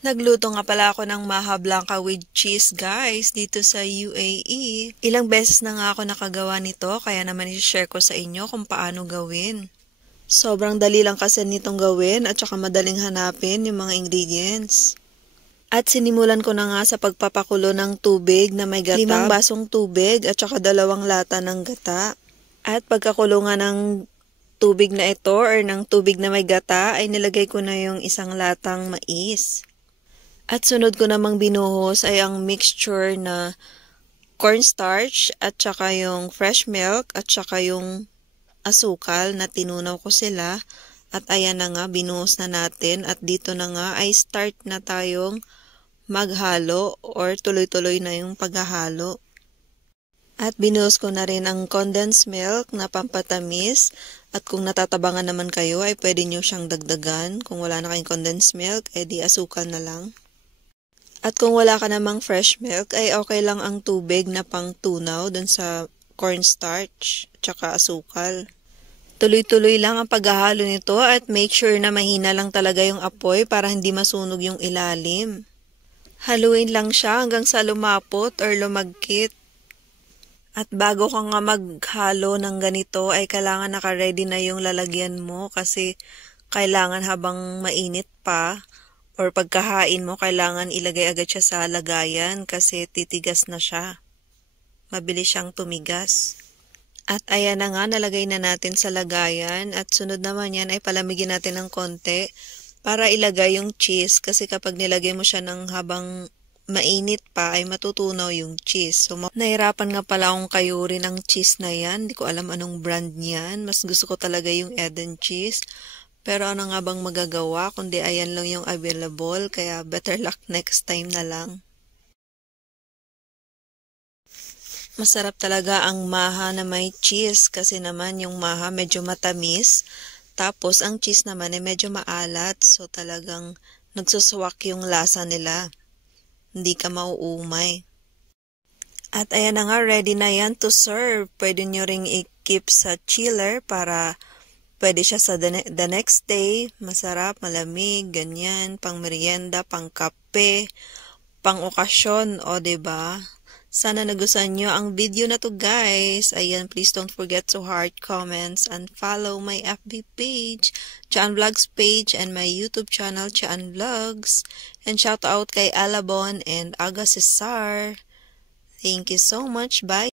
Nagluto nga pala ako ng maha blanca with cheese guys dito sa UAE. Ilang beses na nga ako nakagawa nito kaya naman i-share ko sa inyo kung paano gawin. Sobrang dali lang kasi nitong gawin at saka madaling hanapin yung mga ingredients. At sinimulan ko na nga sa pagpapakulo ng tubig na may gata. 5 basong tubig at saka 2 lata ng gata. At pagkakulo nga ng tubig na ito or ng tubig na may gata ay nilagay ko na yung 1 latang mais. At sunod ko namang binuhos ay ang mixture na cornstarch at saka yung fresh milk at saka yung asukal na tinunaw ko sila. At ayan na nga, binuhos na natin at dito na nga ay start na tayong maghalo or tuloy-tuloy na yung paghahalo. At binuhos ko na rin ang condensed milk na pampatamis at kung natatabangan naman kayo ay pwede nyo siyang dagdagan. Kung wala na kayong condensed milk, edi asukal na lang. At kung wala ka namang fresh milk, ay okay lang ang tubig na pang tunaw dun sa cornstarch at saka asukal. Tuloy-tuloy lang ang paghahalo nito at make sure na mahina lang talaga yung apoy para hindi masunog yung ilalim. Haluin lang siya hanggang sa lumapot or lumagkit. At bago ka nga maghalo ng ganito ay kailangan naka-ready na yung lalagyan mo kasi kailangan habang mainit pa or pagkahain mo kailangan ilagay agad siya sa lagayan kasi titigas na siya. Mabilis siyang tumigas. At ayan na nga, nalagay na natin sa lagayan at sunod naman yan ay palamigin natin ng konti para ilagay yung cheese kasi kapag nilagay mo siya ng habang mainit pa ay matutunaw yung cheese. So, nahirapan nga pala akong kayurin ang cheese na yan. Hindi ko alam anong brand niyan. Mas gusto ko talaga yung Eden cheese. Pero ano nga bang magagawa kundi ayan lang yung available kaya better luck next time na lang. Masarap talaga ang maha na may cheese kasi naman yung maha medyo matamis. Tapos ang cheese naman ay medyo maalat so talagang nagsuswak yung lasa nila. Hindi ka mauumay. At ayan na nga, ready na yan to serve. Pwede nyo ring i-keep sa chiller para pwede siya sa the next day. Masarap, malamig, ganyan, pang merienda, pang kape, pang okasyon, o diba? Sana nagustuhan nyo ang video na to guys. Ayan, please don't forget to heart, comments, and follow my FB page, Chaan Vlogs page, and my YouTube channel, Chaan Vlogs. And shout out kay Alabon and Aga Cesar. Thank you so much. Bye.